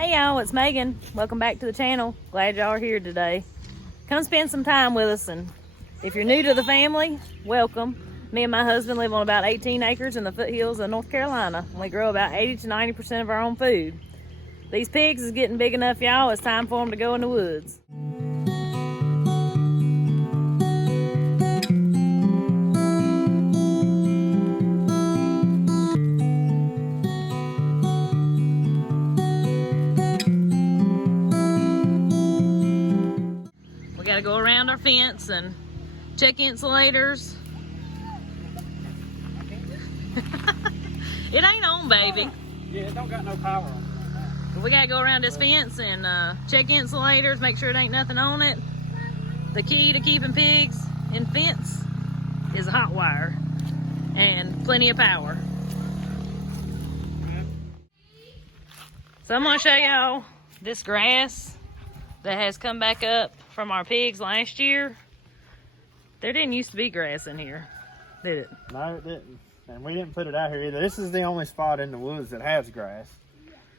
Hey y'all, it's Megan. Welcome back to the channel. Glad y'all are here today. Come spend some time with us, and if you're new to the family, welcome. Me and my husband live on about 18 acres in the foothills of North Carolina. We grow about 80 to 90% of our own food. These pigs is getting big enough, y'all. It's time for them to go in the woods. We gotta go around our fence and check insulators. It ain't on, baby. Yeah, it don't got no power on it right now. We gotta go around this fence and check insulators, make sure it ain't nothing on it. The key to keeping pigs in fence is a hot wire and plenty of power. So I'm gonna show y'all this grass that has come back up from our pigs last year. There didn't used to be grass in here, did it? No, it didn't. And we didn't put it out here either. This is the only spot in the woods that has grass.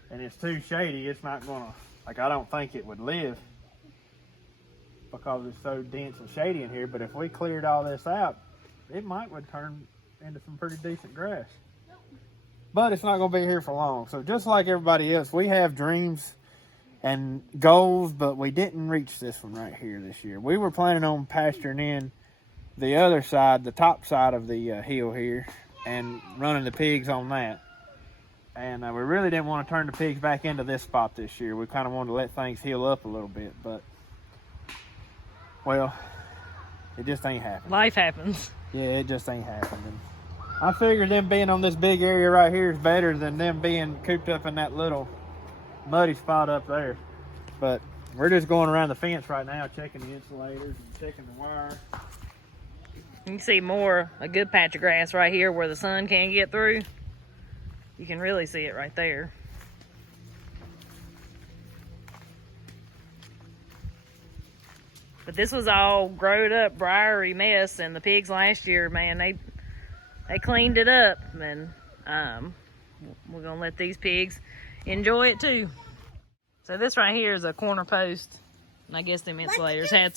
And it's too shady. It's not gonna, like, I don't think it would live because it's so dense and shady in here. But if we cleared all this out, it would turn into some pretty decent grass. But it's not gonna be here for long. So just like everybody else, we have dreams and goals, but we didn't reach this one right here this year. We were planning on pasturing in the other side, the top side of the hill here, and running the pigs on that. And we really didn't want to turn the pigs back into this spot this year. We kind of wanted to let things heal up a little bit, but, well, it just ain't happening. Life happens. Yeah, it just ain't happening. I figured them being on this big area right here is better than them being cooped up in that little muddy spot up there. But we're just going around the fence right now, checking the insulators and checking the wire. You can see a good patch of grass right here where the sun can't get through. You can really see it right there. But this was all growed up, briary mess, and the pigs last year, man, they cleaned it up, and we're gonna let these pigs enjoy it too. So this right here is a corner post, and I guess them insulators had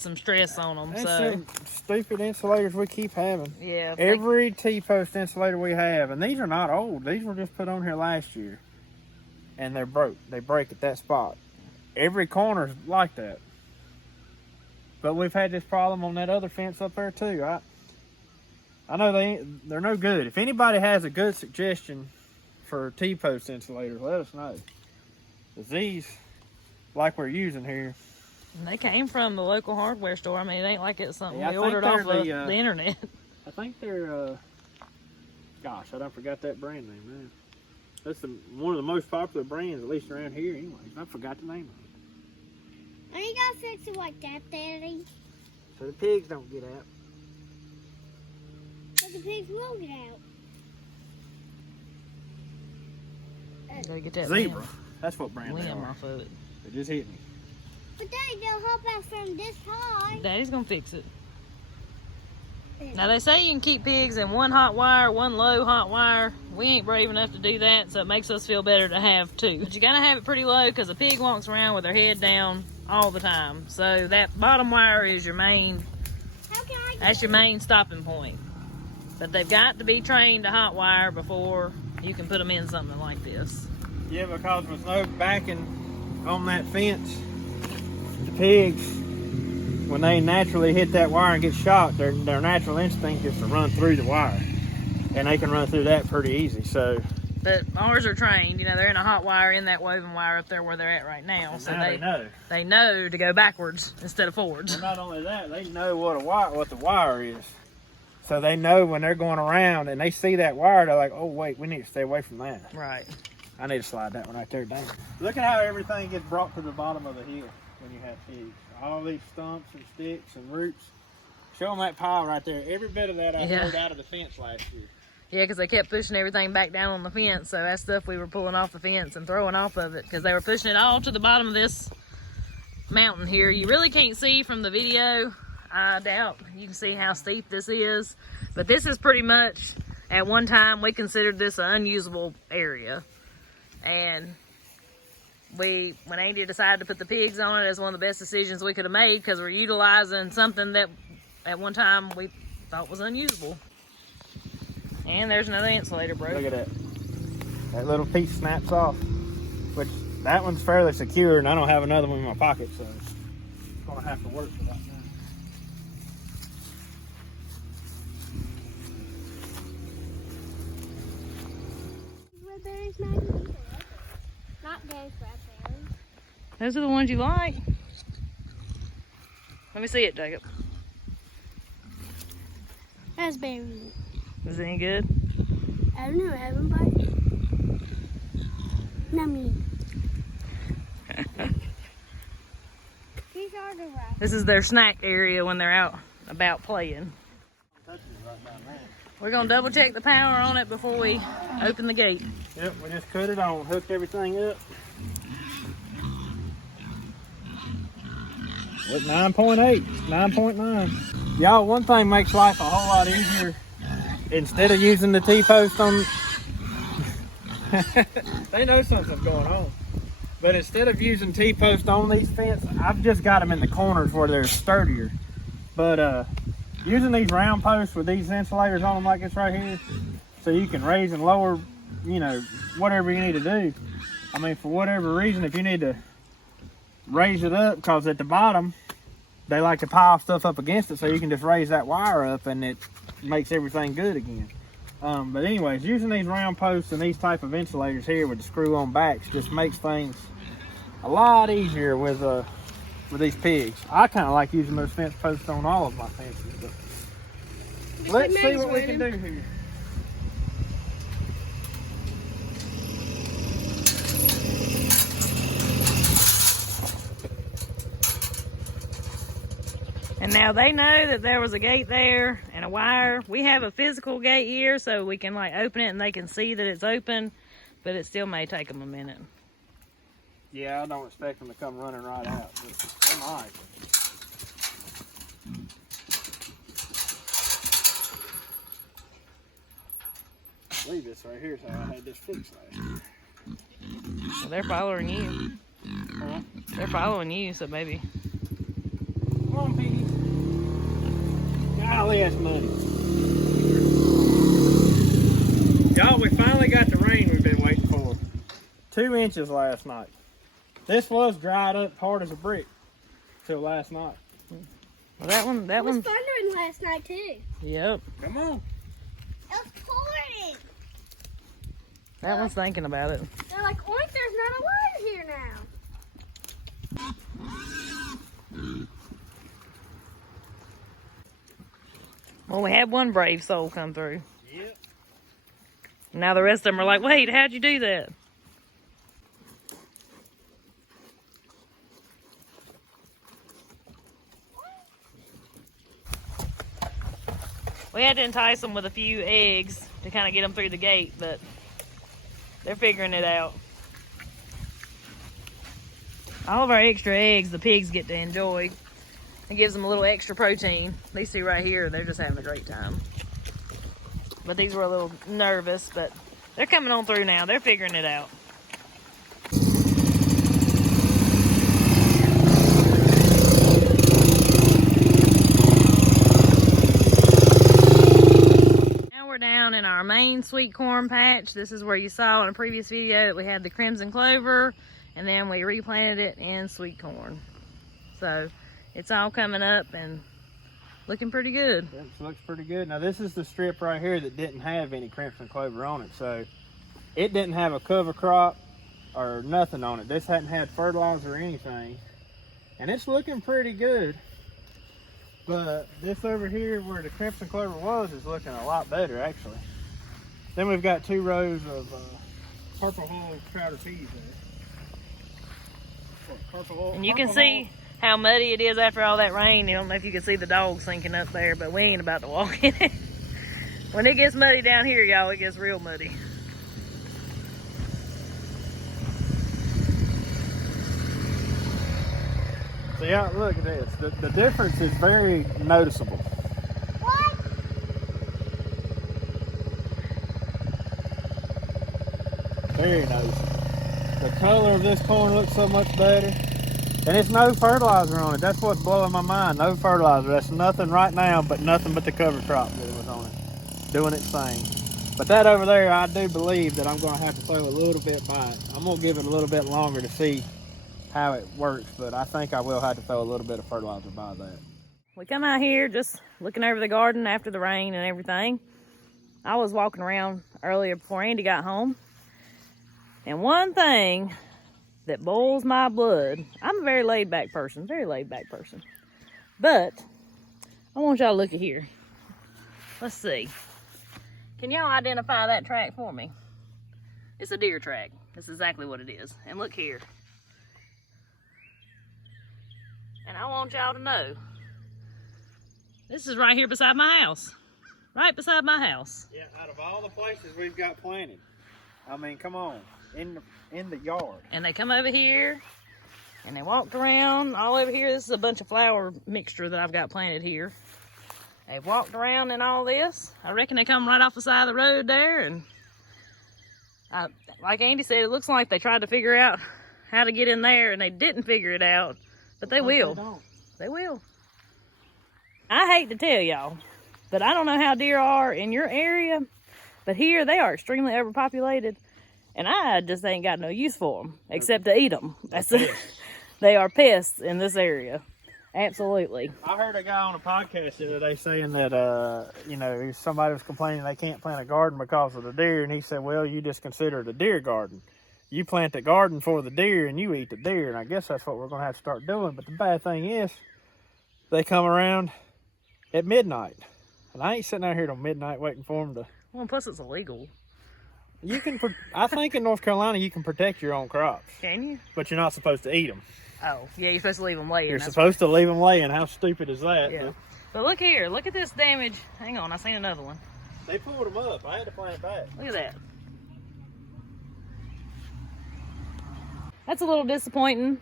some stress on them. That's so some stupid insulators we keep having. Yeah. Every Tpost insulator we have, and these are not old. These were just put on here last year, and they're broke. They break at that spot. Every corner's like that. But we've had this problem on that other fence up there too. I know they're no good. If anybody has a good suggestion for Tpost insulators, let us know. 'Cause these, like we're using here, and they came from the local hardware store. I mean, it ain't like it's something yeah, we ordered off the internet. I think they're, gosh, I done forgot that brand name, man. That's one of the most popular brands, at least around here anyways. I forgot the name of it. Are you gonna fix it like that, Daddy? So the pigs don't get out. But the pigs will get out. Gotta get that Zebra. That's what brand they limb are. off of it. They just hit me. But Daddy, they'll hop out from this high. Daddy's gonna fix it. Now they say you can keep pigs in one hot wire, one low hot wire. We ain't brave enough to do that, so it makes us feel better to have two. But you gotta have it pretty low because a pig walks around with their head down all the time. So that bottom wire is your main, that's your main stopping point. But they've got to be trained to hot wire before you can put them in something like this. Yeah, because with no backing on that fence, the pigs, when they naturally hit that wire and get shot, their natural instinct is to run through the wire. And they can run through that pretty easy, so. But ours are trained, you know, they're in a hot wire in that woven wire up there where they're at right now. And So now they know to go backwards instead of forwards. Well, not only that, they know what the wire is. So they know when they're going around and they see that wire, they're like, oh wait, we need to stay away from that. Right. I need to slide that one right there down. Look at how everything gets brought to the bottom of the hill when you have pigs. All these stumps and sticks and roots. Show them that pile right there. Every bit of that I pulled out of the fence last year. Yeah, because they kept pushing everything back down on the fence. So that stuff we were pulling off the fence and throwing off of it because they were pushing it all to the bottom of this mountain here. You really can't see from the video. I doubt you can see how steep this is. But this is pretty much, at one time, we considered this an unusable area. And when Andy decided to put the pigs on it, as one of the best decisions we could have made, because we're utilizing something that at one time we thought was unusable. And there's another insulator broke. Look at that. That little piece snaps off, which that one's fairly secure, and I don't have another one in my pocket, so it's gonna have to work for that now. Raspberries, Meagan? Not those raspberries. Those are the ones you like. Let me see it, Jacob. Raspberries. Is it any good? I don't know, I haven't bought. Nummy. These are the raspberries. This is their snack area when they're out about playing. We're gonna double check the power on it before we open the gate. Yep, we just cut it on, hooked everything up. Look, 9.8, 9.9. Y'all, one thing makes life a whole lot easier. Instead of using the Tpost on, they know something's going on. But instead of using Tpost on these fences, I've just got them in the corners where they're sturdier. But using these round posts with these insulators on them like this right here, so you can raise and lower, you know, whatever you need to do. I mean, for whatever reason, if you need to raise it up, because at the bottom, they like to pile stuff up against it, so you can just raise that wire up and it makes everything good again. But anyways, using these round posts and these type of insulators here with the screw-on backs just makes things a lot easier with these pigs. I kind of like using those fence posts on all of my fences. But let's see what we can do here. And now they know that there was a gate there and a wire. We have a physical gate here so we can like open it and they can see that it's open, but it still may take them a minute. Yeah, I don't expect them to come running right out, but they might. I believe this right here is how I had this fixed last year. Well, they're following you. Huh? They're following you, so maybe. Come on, Piggy. Golly, that's muddy. Y'all, we finally got the rain we've been waiting for. 2 inches last night. This was dried up hard as a brick till last night. Well, that one. It was thundering last night too. Yep. Come on. It was pouring. That one's thinking about it. They're like, oink, there's not a wire here now. Well, we had one brave soul come through. Yep. Now the rest of them are like, wait, how'd you do that? We had to entice them with a few eggs to kind of get them through the gate, but they're figuring it out. All of our extra eggs the pigs get to enjoy. It gives them a little extra protein. These two right here, they're just having a great time. But these were a little nervous, but they're coming on through now. They're figuring it out. Now we're down in our main sweet corn patch. This is where you saw in a previous video that we had the crimson clover, and then we replanted it in sweet corn. So it's all coming up and looking pretty good. It looks pretty good. Now this is the strip right here that didn't have any crimson clover on it, so it didn't have a cover crop or nothing on it. This hadn't had fertilizer or anything, and it's looking pretty good. But this over here where the crimson clover was is looking a lot better actually. Then we've got 2 rows of purple hull powder peas there. And you can see how muddy it is after all that rain. I don't know if you can see the dogs sinking up there, but we ain't about to walk in it. When it gets muddy down here, y'all, it gets real muddy. So yeah, look at this. The difference is very noticeable. What? Very noticeable. The color of this corn looks so much better. And it's no fertilizer on it. That's what's blowing my mind. No fertilizer. That's nothing right now, but nothing but the cover crop that was on it. Doing its thing. But that over there, I do believe that I'm going to have to throw a little bit by it. I'm going to give it a little bit longer to see how it works. But I think I will have to throw a little bit of fertilizer by that. We come out here just looking over the garden after the rain and everything. I was walking around earlier before Andy got home. And one thing that boils my blood, I'm a very laid back person, but I want y'all to look at here. Let's see. Can y'all identify that track for me? It's a deer track. That's exactly what it is. And look here. And I want y'all to know, this is right here beside my house. Right beside my house. Yeah, out of all the places we've got planted, I mean, come on. In the yard. And they come over here and they walked around all over here. This is a bunch of flower mixture that I've got planted here. They've walked around in all this. I reckon they come right off the side of the road there. And like Andy said, it looks like they tried to figure out how to get in there and they didn't figure it out, but they will. They will. I hate to tell y'all, but I don't know how deer are in your area, but here they are extremely overpopulated. And I just ain't got no use for them, except to eat them. They are pests in this area. Absolutely. I heard a guy on a podcast the other day saying that, you know, somebody was complaining they can't plant a garden because of the deer. And he said, well, you just consider it a deer garden. You plant the garden for the deer and you eat the deer. And I guess that's what we're going to have to start doing. But the bad thing is, they come around at midnight. And I ain't sitting out here till midnight waiting for them to... Well, plus it's illegal. You can, I think in North Carolina, you can protect your own crops. Can you? But you're not supposed to eat them. Oh, yeah, you're supposed to leave them laying. You're supposed to leave them laying. How stupid is that? Yeah. But look here. Look at this damage. Hang on, I seen another one. They pulled them up. I had to plant back. Look at that. That's a little disappointing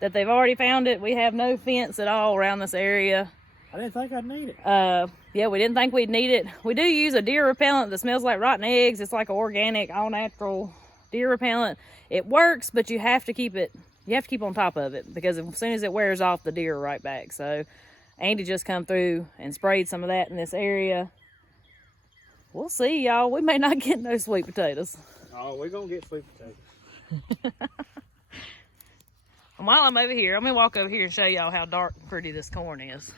that they've already found it. We have no fence at all around this area. I didn't think I'd need it. Yeah, we didn't think we'd need it. We do use a deer repellent that smells like rotten eggs. It's like an organic, all natural deer repellent. It works, but you have to keep on top of it because as soon as it wears off, the deer are right back. So Andy just come through and sprayed some of that in this area. We'll see, y'all. We may not get no sweet potatoes. Oh, we're going to get sweet potatoes. And while I'm over here, I'm going to walk over here and show y'all how dark and pretty this corn is.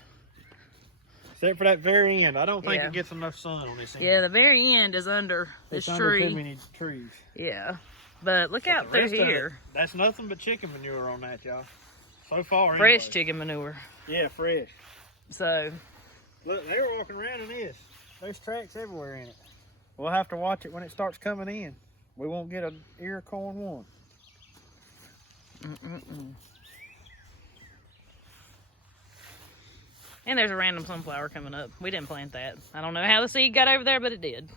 Except for that very end. I don't think it gets enough sun on this end. Yeah, the very end is under this tree. Under too many trees. Yeah. But look out through here. That's nothing but chicken manure on that, y'all. So far, fresh chicken manure. Yeah, fresh. So. Look, they were walking around in this. There's tracks everywhere in it. We'll have to watch it when it starts coming in. We won't get an ear of corn one. And there's a random sunflower coming up. We didn't plant that. I don't know how the seed got over there, but it did.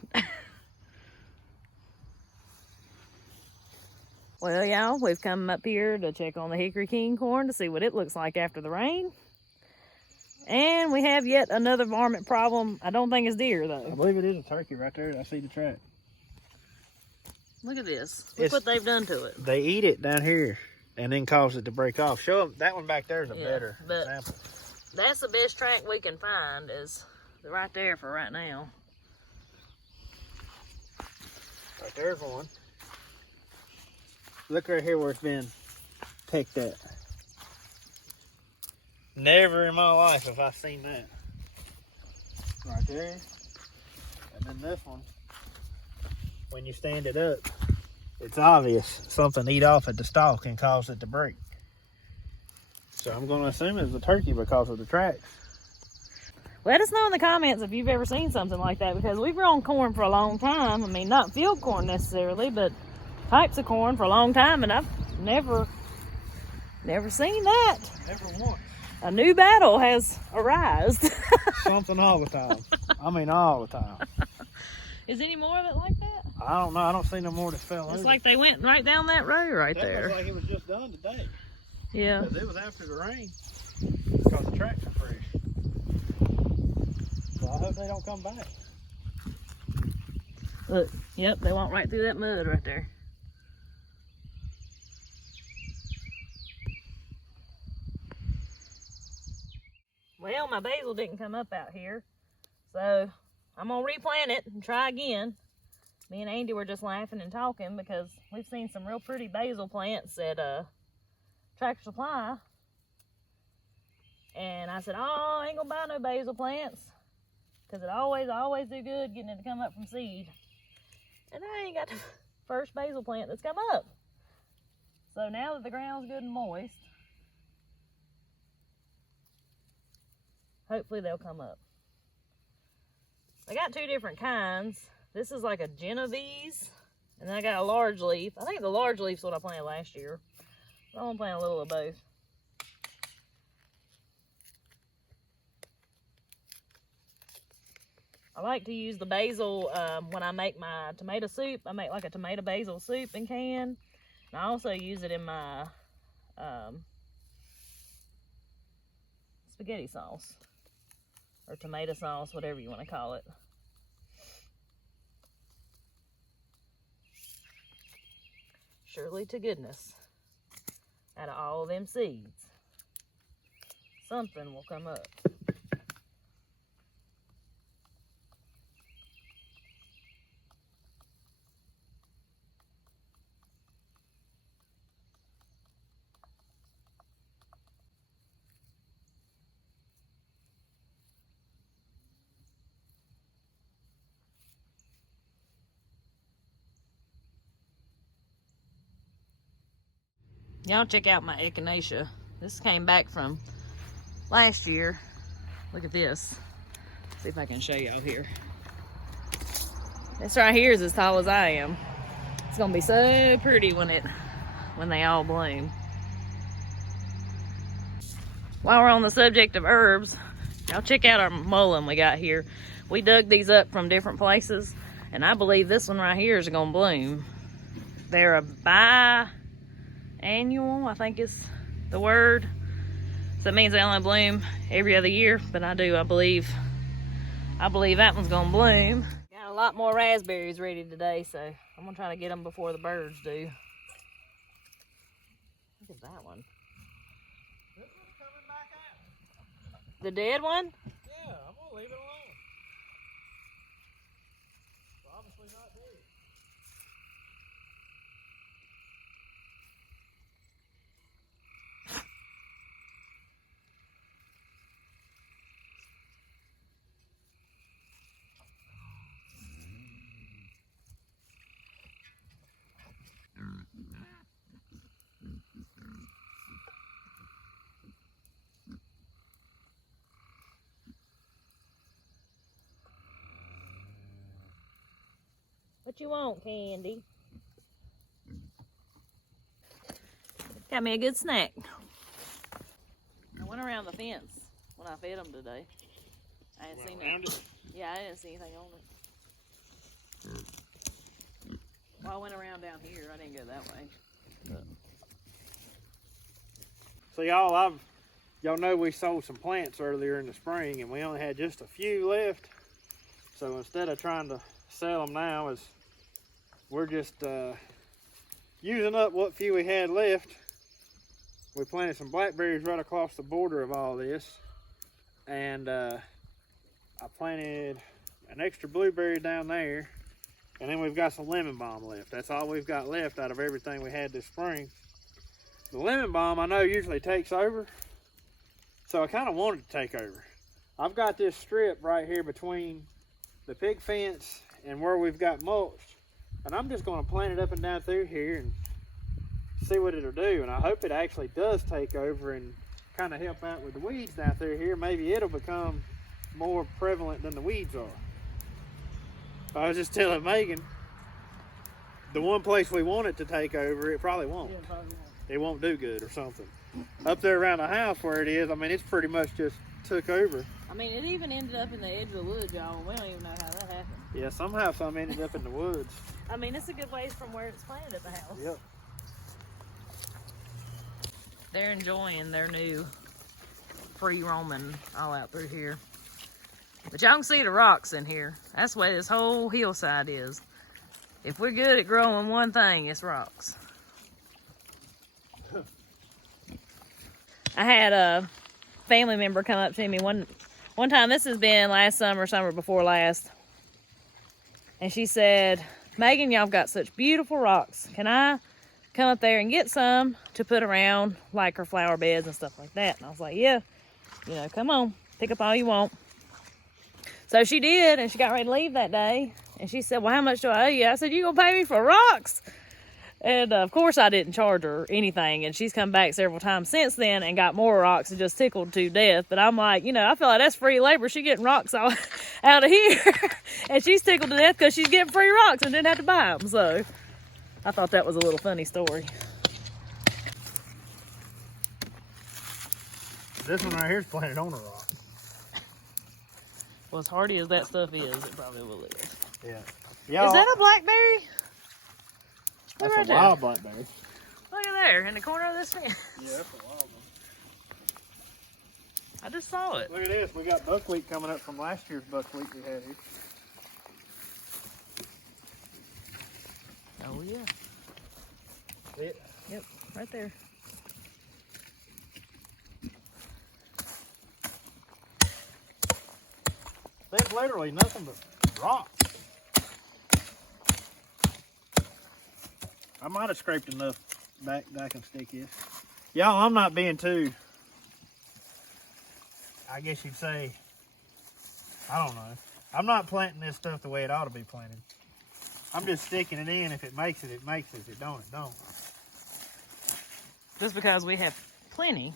Well, y'all, we've come up here to check on the hickory king corn to see what it looks like after the rain. And we have yet another varmint problem. I don't think it's deer, though. I believe it is a turkey right there. I see the track. Look at this. Look what they've done to it. They eat it down here and then cause it to break off. Show them. That one back there is a better example. That's the best track we can find is right there for right now. Right there's one. Look right here where it's been picked at. Never in my life have I seen that. Right there. And then this one. When you stand it up, it's obvious something eat off at the stalk and cause it to break. So I'm going to assume it's a turkey because of the tracks. Let us know in the comments if you've ever seen something like that, because we've grown corn for a long time. I mean, not field corn necessarily, but types of corn for a long time, and I've never seen that. Never once. A new battle has arisen. Something all the time. I mean, all the time. Is any more of it like that? I don't know. I don't see no more that fell in. It's like they went right down that road right there. That looks like it was just done today. Yeah. Because it was after the rain. Because the tracks are fresh. So I hope they don't come back. Look, yep, they went right through that mud right there. Well, my basil didn't come up out here, so I'm gonna replant it and try again. Me and Andy were just laughing and talking because we've seen some real pretty basil plants at Tractor Supply. And I said, oh, I ain't gonna buy no basil plants because I always do good getting it to come up from seed. And I ain't got the first basil plant that's come up. So now that the ground's good and moist, hopefully they'll come up. I got two different kinds. This is like a Genovese, and then I got a large leaf. I think the large leaf's what I planted last year. So I'm gonna plant a little of both. I like to use the basil when I make my tomato soup. I make like a tomato basil soup in can. And I also use it in my spaghetti sauce or tomato sauce, whatever you want to call it. Surely to goodness, out of all them seeds, something will come up. Y'all check out my echinacea. This came back from last year. Look at this. See if I can show y'all here. This right here is as tall as I am. It's gonna be so pretty when they all bloom. While we're on the subject of herbs, y'all check out our mullein we got here. We dug these up from different places, and I believe this one right here is gonna bloom. They're a biannual, I think is the word. So that means they only bloom every other year, but I believe that one's gonna bloom. Got a lot more raspberries ready today, so I'm gonna try to get them before the birds do. Look at that one. This one's coming back out. The dead one? Yeah, I'm gonna leave it alone. It's obviously not dead. What you want, Candy? Got me a good snack. I went around the fence when I fed them today. I didn't see nothing. Yeah, I didn't see anything on it. Well, I went around down here. I didn't go that way. But. So y'all know we sold some plants earlier in the spring, and we only had just a few left. So instead of trying to sell them now, we're just using up what few we had left. We planted some blackberries right across the border of all this, and I planted an extra blueberry down there, and then we've got some lemon balm left. That's all we've got left out of everything we had this spring. The lemon balm I know usually takes over, so I kind of wanted to take over. I've got this strip right here between the pig fence and where we've got mulched, and I'm just going to plant it up and down through here and see what it'll do. And I hope it actually does take over and kind of help out with the weeds down through here. Maybe it'll become more prevalent than the weeds are. I was just telling Megan, the one place we want it to take over, it probably won't. It won't do good or something. Up there around the house where it is, I mean, it's pretty much just took over. I mean, it even ended up in the edge of the woods, y'all. We don't even know how that happened. Yeah, somehow some ended up in the woods. I mean, it's a good ways from where it's planted at the house. Yep. They're enjoying their new free roaming all out through here. But y'all can see the rocks in here. That's the way this whole hillside is. If we're good at growing one thing, it's rocks. I had family member come up to me one time. This has been last summer before last. And she said, Megan, y'all got such beautiful rocks. Can I come up there and get some to put around like her flower beds and stuff like that? And I was like, yeah, you know, come on, pick up all you want. So she did, and she got ready to leave that day. And she said, well, how much do I owe you? I said, you gonna pay me for rocks? And of course I didn't charge her anything. And she's come back several times since then and got more rocks and just tickled to death. But I'm like, you know, I feel like that's free labor. She getting rocks all out of here. And she's tickled to death because she's getting free rocks and didn't have to buy them. So I thought that was a little funny story. This one right here is planted on a rock. Well, as hardy as that stuff is, it probably will live. Yeah. Is that a blackberry? That's right a wild blackberry. Look at there, in the corner of this fence. Yeah, that's a wild one. I just saw it. Look at this. We got buckwheat coming up from last year's buckwheat we had here. Oh, yeah. See it? Yep, right there. There's literally nothing but rocks. I might have scraped enough back that I can stick this. Y'all, I'm not being too, I guess you'd say, I don't know. I'm not planting this stuff the way it ought to be planted. I'm just sticking it in. If it makes it, it makes it. If it don't, it don't. Just because we have plenty,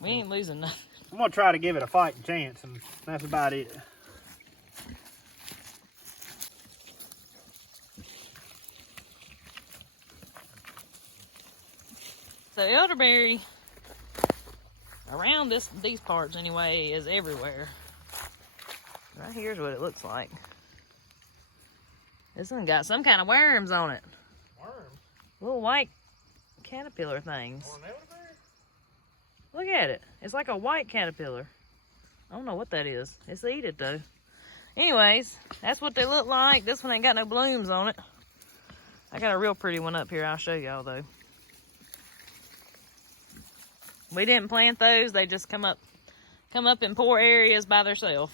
we ain't losing nothing. I'm going to try to give it a fighting chance, and that's about it. So elderberry, around these parts anyway, is everywhere. Right here's what it looks like. This one got some kind of worms on it. Worms? Little white caterpillar things. On elderberry? Look at it. It's like a white caterpillar. I don't know what that is. It's eat it though. Anyways, that's what they look like. This one ain't got no blooms on it. I got a real pretty one up here. I'll show y'all though. We didn't plant those. They just come up in poor areas by themselves.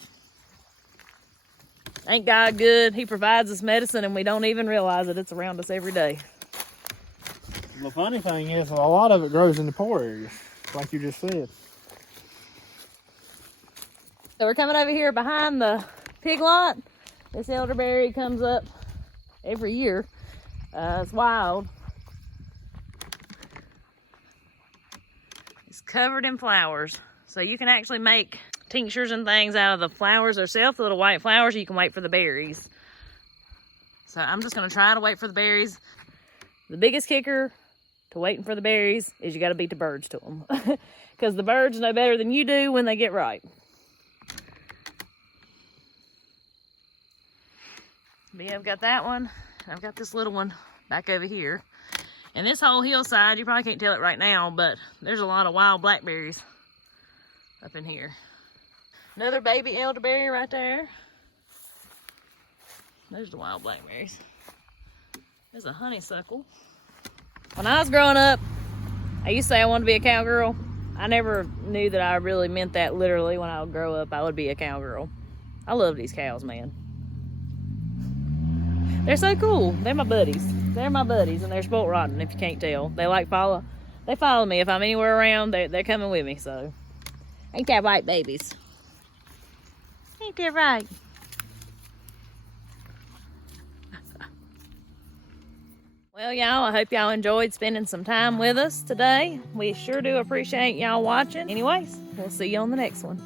Ain't God good? He provides us medicine and we don't even realize it. It's around us every day. The funny thing is, a lot of it grows in the poor areas, like you just said. So we're coming over here behind the pig lot. This elderberry comes up every year. It's wild. It's covered in flowers. So you can actually make tinctures and things out of the flowers themselves, the little white flowers, or you can wait for the berries. So I'm just gonna try to wait for the berries. The biggest kicker to waiting for the berries is you gotta beat the birds to them. Because the birds know better than you do when they get ripe. But yeah, I've got that one. I've got this little one back over here. And this whole hillside, you probably can't tell it right now, but there's a lot of wild blackberries up in here. Another baby elderberry right there. There's the wild blackberries. There's a honeysuckle. When I was growing up, I used to say I wanted to be a cowgirl. I never knew that I really meant that literally. When I would grow up, I would be a cowgirl. I love these cows, man. They're so cool. They're my buddies. They're my buddies, and they're spoiled rotten, if you can't tell. They follow me. If I'm anywhere around, they're coming with me, so. Ain't that right, babies? Ain't that right? Well, y'all, I hope y'all enjoyed spending some time with us today. We sure do appreciate y'all watching. Anyways, we'll see you on the next one.